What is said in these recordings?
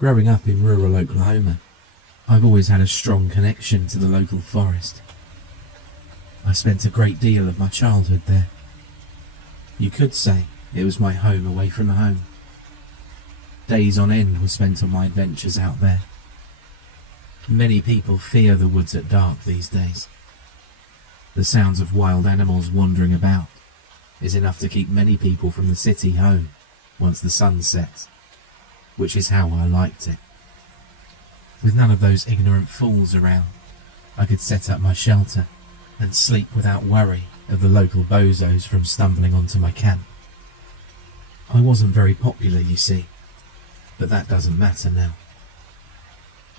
Growing up in rural Oklahoma, I've always had a strong connection to the local forest. I spent a great deal of my childhood there. You could say it was my home away from home. Days on end were spent on my adventures out there. Many people fear the woods at dark these days. The sounds of wild animals wandering about is enough to keep many people from the city home once the sun sets, which is how I liked it. With none of those ignorant fools around, I could set up my shelter and sleep without worry of the local bozos from stumbling onto my camp. I wasn't very popular, you see, but that doesn't matter now.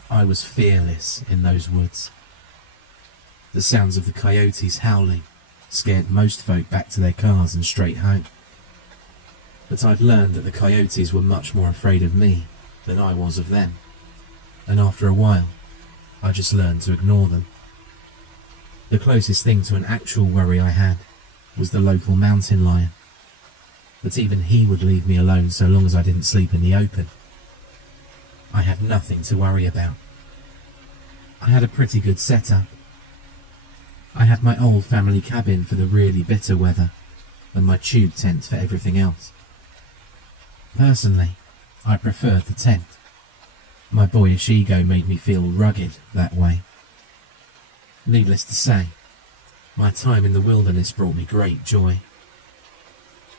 I was fearless in those woods. The sounds of the coyotes howling scared most folk back to their cars and straight home. But I'd learned that the coyotes were much more afraid of me than I was of them, and after a while, I just learned to ignore them. The closest thing to an actual worry I had was the local mountain lion, but even he would leave me alone so long as I didn't sleep in the open. I had nothing to worry about. I had a pretty good setup. I had my old family cabin for the really bitter weather, and my tube tent for everything else. Personally, I preferred the tent. My boyish ego made me feel rugged that way. Needless to say, my time in the wilderness brought me great joy.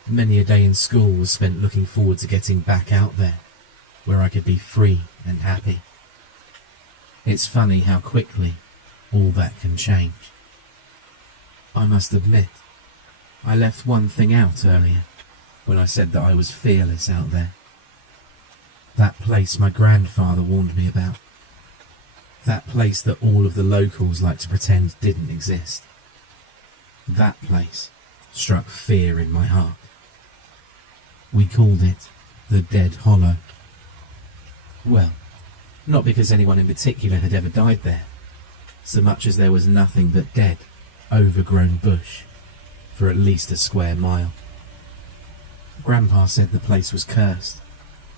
Many a day in school was spent looking forward to getting back out there, where I could be free and happy. It's funny how quickly all that can change. I must admit, I left one thing out earlier when I said that I was fearless out there. That place my grandfather warned me about. That place that all of the locals like to pretend didn't exist. That place struck fear in my heart. We called it the Dead Hollow. Well, not because anyone in particular had ever died there, so much as there was nothing but dead, overgrown bush for at least a square mile. Grandpa said the place was cursed,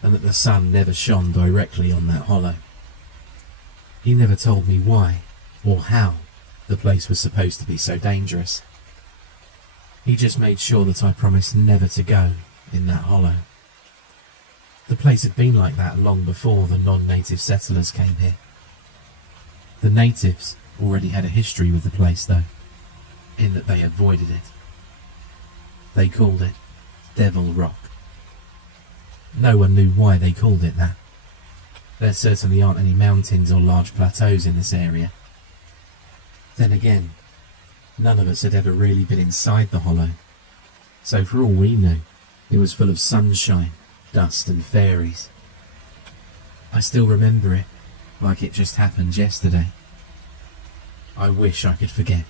and that the sun never shone directly on that hollow. He never told me why or how the place was supposed to be so dangerous. He just made sure that I promised never to go in that hollow. The place had been like that long before the non-native settlers came here. The natives already had a history with the place though, in that they avoided it. They called it Devil Rock. No one knew why they called it that. There certainly aren't any mountains or large plateaus in this area. Then again, none of us had ever really been inside the hollow, so for all we knew, it was full of sunshine, dust and fairies. I still remember it, like it just happened yesterday. I wish I could forget.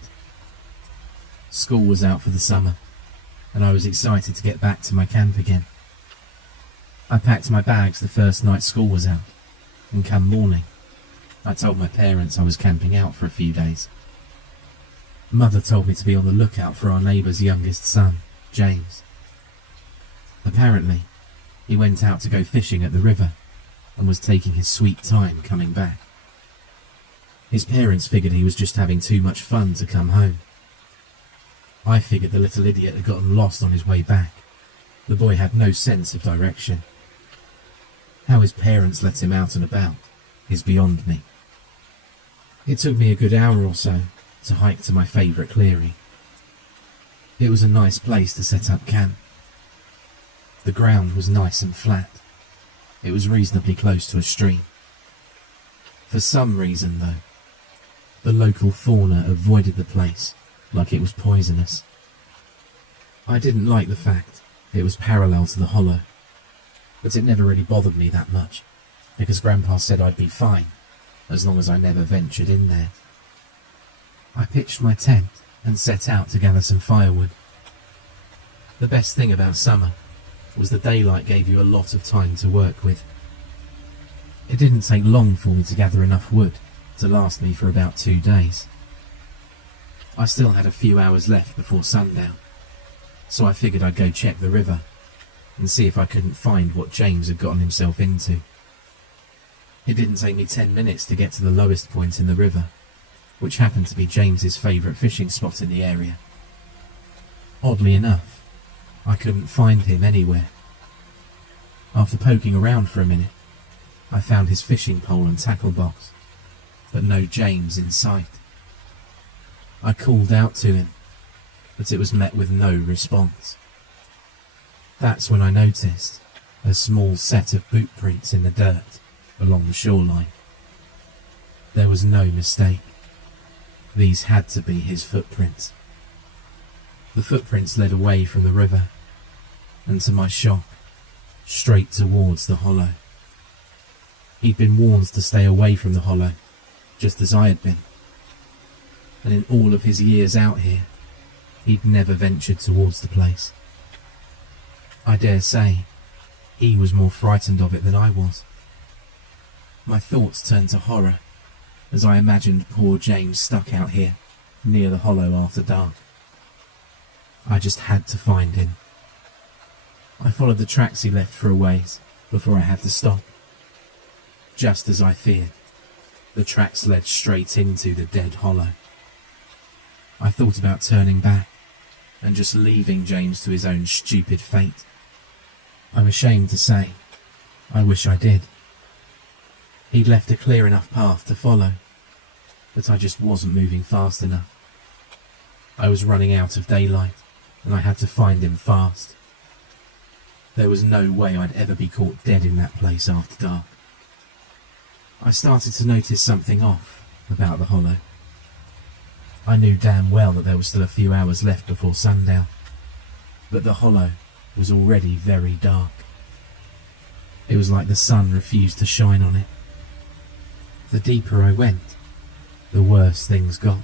School was out for the summer, and I was excited to get back to my camp again. I packed my bags the first night school was out, and come morning, I told my parents I was camping out for a few days. Mother told me to be on the lookout for our neighbour's youngest son, James. Apparently, he went out to go fishing at the river, and was taking his sweet time coming back. His parents figured he was just having too much fun to come home. I figured the little idiot had gotten lost on his way back. The boy had no sense of direction. How his parents let him out and about is beyond me. It took me a good hour or so to hike to my favourite clearing. It was a nice place to set up camp. The ground was nice and flat. It was reasonably close to a stream. For some reason though, the local fauna avoided the place like it was poisonous. I didn't like the fact it was parallel to the hollow, but it never really bothered me that much, because Grandpa said I'd be fine, as long as I never ventured in there. I pitched my tent and set out to gather some firewood. The best thing about summer was the daylight gave you a lot of time to work with. It didn't take long for me to gather enough wood to last me for about 2 days. I still had a few hours left before sundown, so I figured I'd go check the river and see if I couldn't find what James had gotten himself into. It didn't take me 10 minutes to get to the lowest point in the river, which happened to be James's favourite fishing spot in the area. Oddly enough, I couldn't find him anywhere. After poking around for a minute, I found his fishing pole and tackle box, but no James in sight. I called out to him, but it was met with no response. That's when I noticed a small set of boot prints in the dirt along the shoreline. There was no mistake. These had to be his footprints. The footprints led away from the river, and to my shock, straight towards the hollow. He'd been warned to stay away from the hollow, just as I had been. And in all of his years out here, he'd never ventured towards the place. I dare say, he was more frightened of it than I was. My thoughts turned to horror as I imagined poor James stuck out here, near the hollow after dark. I just had to find him. I followed the tracks he left for a ways before I had to stop. Just as I feared, the tracks led straight into the dead hollow. I thought about turning back and just leaving James to his own stupid fate. I'm ashamed to say, I wish I did. He'd left a clear enough path to follow, but I just wasn't moving fast enough. I was running out of daylight, and I had to find him fast. There was no way I'd ever be caught dead in that place after dark. I started to notice something off about the hollow. I knew damn well that there was still a few hours left before sundown, but the hollow was already very dark. It was like the sun refused to shine on it. The deeper I went, the worse things got.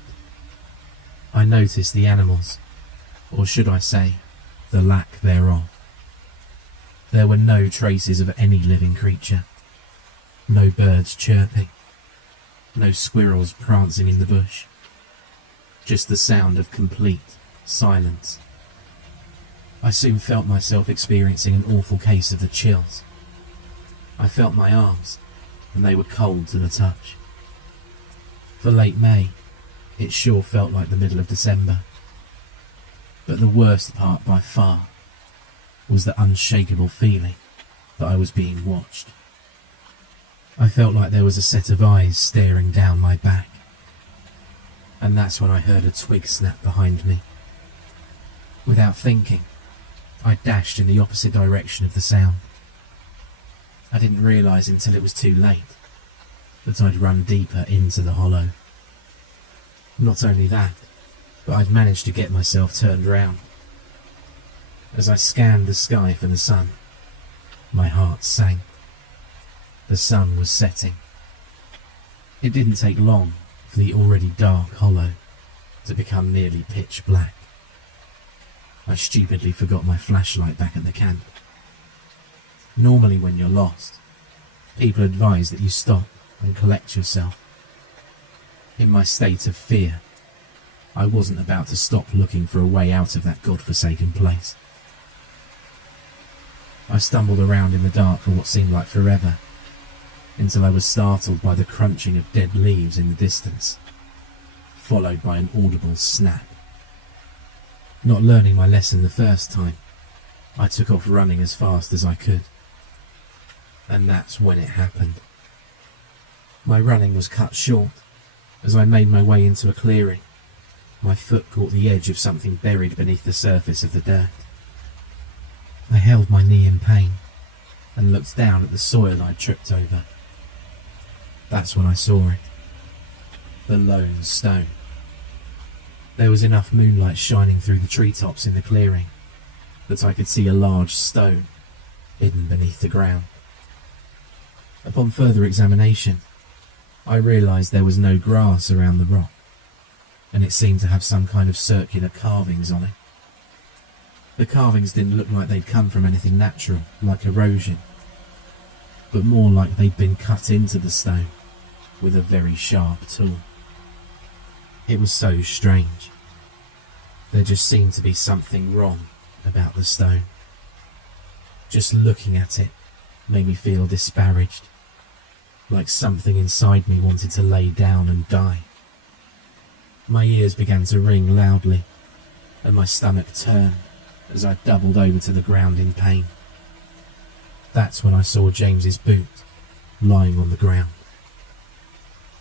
I noticed the animals, or should I say, the lack thereof. There were no traces of any living creature. No birds chirping. No squirrels prancing in the bush. Just the sound of complete silence. I soon felt myself experiencing an awful case of the chills. I felt my arms, and they were cold to the touch. For late May, it sure felt like the middle of December. But the worst part by far was the unshakable feeling that I was being watched. I felt like there was a set of eyes staring down my back. And that's when I heard a twig snap behind me. Without thinking, I dashed in the opposite direction of the sound. I didn't realise until it was too late that I'd run deeper into the hollow. Not only that, but I'd managed to get myself turned round. As I scanned the sky for the sun, my heart sank. The sun was setting. It didn't take long for the already dark hollow to become nearly pitch black. I stupidly forgot my flashlight back at the camp. Normally when you're lost, people advise that you stop and collect yourself. In my state of fear, I wasn't about to stop looking for a way out of that godforsaken place. I stumbled around in the dark for what seemed like forever, until I was startled by the crunching of dead leaves in the distance, followed by an audible snap. Not learning my lesson the first time, I took off running as fast as I could. And that's when it happened. My running was cut short as I made my way into a clearing. My foot caught the edge of something buried beneath the surface of the dirt. I held my knee in pain and looked down at the soil I'd tripped over. That's when I saw it. The lone stone. There was enough moonlight shining through the treetops in the clearing that I could see a large stone hidden beneath the ground. Upon further examination, I realised there was no grass around the rock, and it seemed to have some kind of circular carvings on it. The carvings didn't look like they'd come from anything natural, like erosion, but more like they'd been cut into the stone with a very sharp tool. It was so strange. There just seemed to be something wrong about the stone. Just looking at it made me feel disparaged. like something inside me wanted to lay down and die. My ears began to ring loudly, and my stomach turned as I doubled over to the ground in pain. That's when I saw James's boot lying on the ground.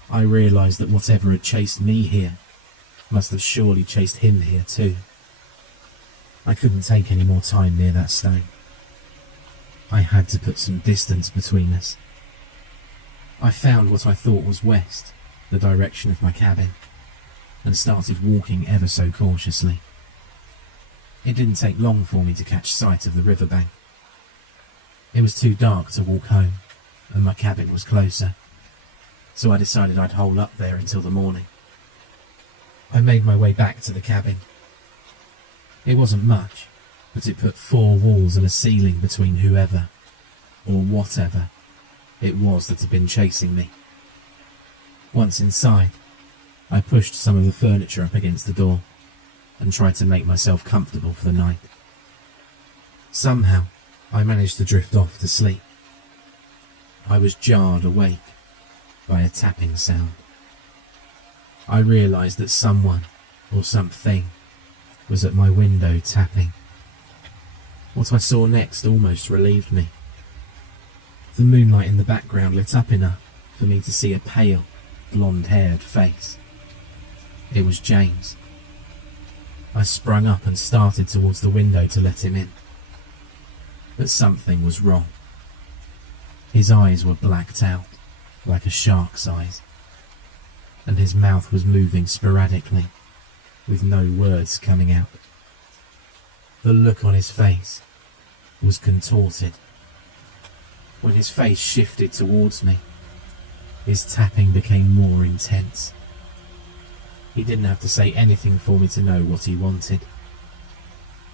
I realised that whatever had chased me here must have surely chased him here too. I couldn't take any more time near that stone. I had to put some distance between us. I found what I thought was west, the direction of my cabin, and started walking ever so cautiously. It didn't take long for me to catch sight of the riverbank. It was too dark to walk home, and my cabin was closer, so I decided I'd hole up there until the morning. I made my way back to the cabin. It wasn't much, but it put 4 walls and a ceiling between whoever, or whatever, it was that had been chasing me. Once inside, I pushed some of the furniture up against the door and tried to make myself comfortable for the night. Somehow, I managed to drift off to sleep. I was jarred awake by a tapping sound. I realised that someone, or something, was at my window tapping. What I saw next almost relieved me. The moonlight in the background lit up enough for me to see a pale, blonde-haired face. It was James. I sprung up and started towards the window to let him in. But something was wrong. His eyes were blacked out, like a shark's eyes, and his mouth was moving sporadically, with no words coming out. The look on his face was contorted. When his face shifted towards me, his tapping became more intense. He didn't have to say anything for me to know what he wanted.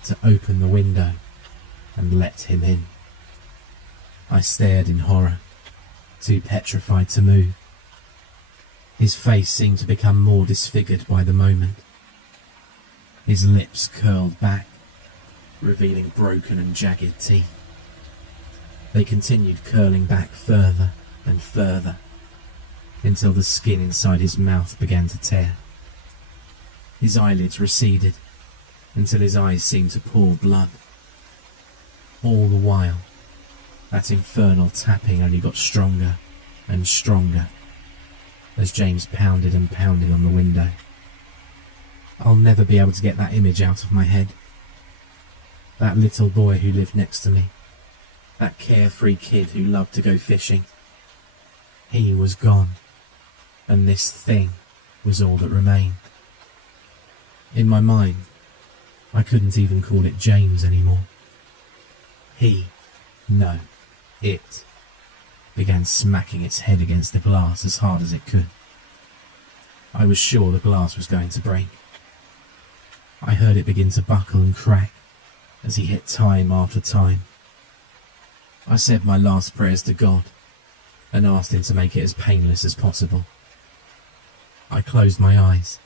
To open the window and let him in. I stared in horror, too petrified to move. His face seemed to become more disfigured by the moment. His lips curled back, revealing broken and jagged teeth. They continued curling back further and further, until the skin inside his mouth began to tear. His eyelids receded, until his eyes seemed to pour blood. All the while, that infernal tapping only got stronger and stronger, as James pounded and pounded on the window. I'll never be able to get that image out of my head. That little boy who lived next to me, that carefree kid who loved to go fishing. He was gone, and this thing was all that remained. In my mind, I couldn't even call it James anymore. It began smacking its head against the glass as hard as it could. I was sure the glass was going to break. I heard it begin to buckle and crack as he hit time after time. I said my last prayers to God and asked him to make it as painless as possible. I closed my eyes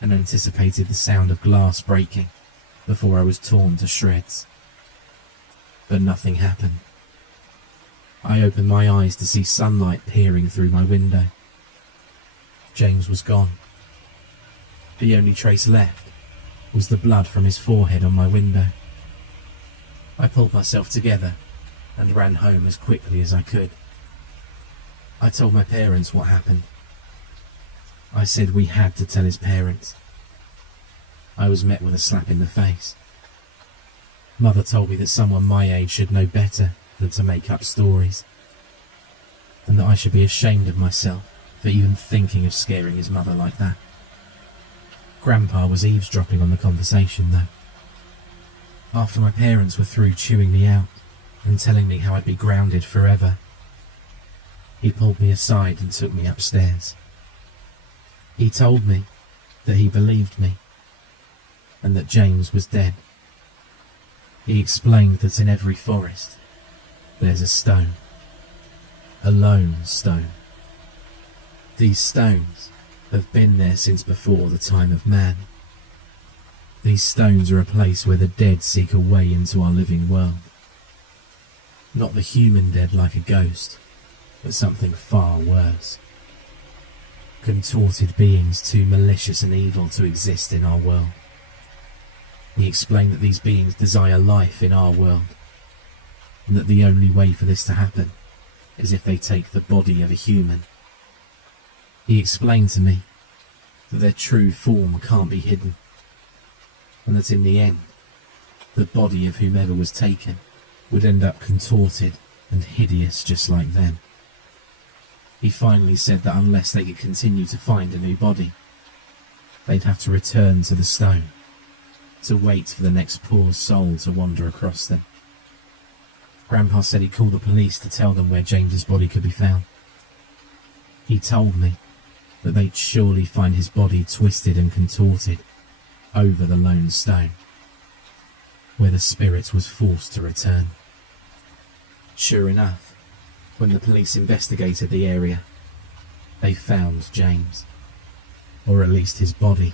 and anticipated the sound of glass breaking before I was torn to shreds. But nothing happened. I opened my eyes to see sunlight peering through my window. James was gone. The only trace left was the blood from his forehead on my window. I pulled myself together and ran home as quickly as I could. I told my parents what happened. I said we had to tell his parents. I was met with a slap in the face. Mother told me that someone my age should know better than to make up stories, and that I should be ashamed of myself for even thinking of scaring his mother like that. Grandpa was eavesdropping on the conversation, though. After my parents were through chewing me out and telling me how I'd be grounded forever, he pulled me aside and took me upstairs. He told me that he believed me and that James was dead. He explained that in every forest there's a stone, a lone stone. These stones have been there since before the time of man. These stones are a place where the dead seek a way into our living world. Not the human dead like a ghost, but something far worse. Contorted beings too malicious and evil to exist in our world. He explained that these beings desire life in our world, and that the only way for this to happen is if they take the body of a human. He explained to me that their true form can't be hidden, and that in the end, the body of whomever was taken would end up contorted and hideous just like them. He finally said that unless they could continue to find a new body, they'd have to return to the stone, to wait for the next poor soul to wander across them. Grandpa said he'd call the police to tell them where James's body could be found. He told me that they'd surely find his body twisted and contorted over the lone stone, where the spirit was forced to return. Sure enough, when the police investigated the area, they found James, or at least his body,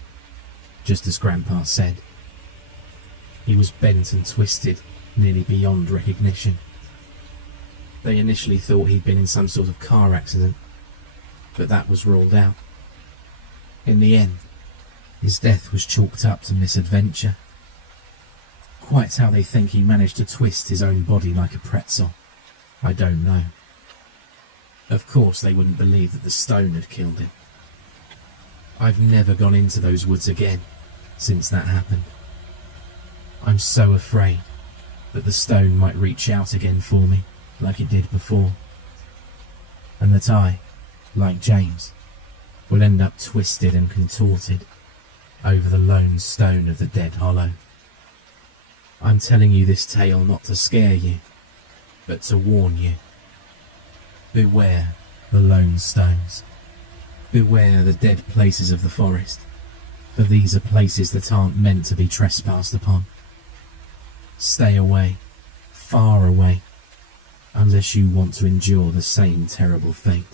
just as Grandpa said. He was bent and twisted, nearly beyond recognition. They initially thought he'd been in some sort of car accident, but that was ruled out. In the end, his death was chalked up to misadventure. Quite how they think he managed to twist his own body like a pretzel, I don't know. Of course they wouldn't believe that the stone had killed him. I've never gone into those woods again since that happened. I'm so afraid that the stone might reach out again for me like it did before, and that I, like James, will end up twisted and contorted over the lone stone of the dead hollow. I'm telling you this tale not to scare you, but to warn you. Beware the lone stones. Beware the dead places of the forest, for these are places that aren't meant to be trespassed upon. Stay away, far away, unless you want to endure the same terrible fate.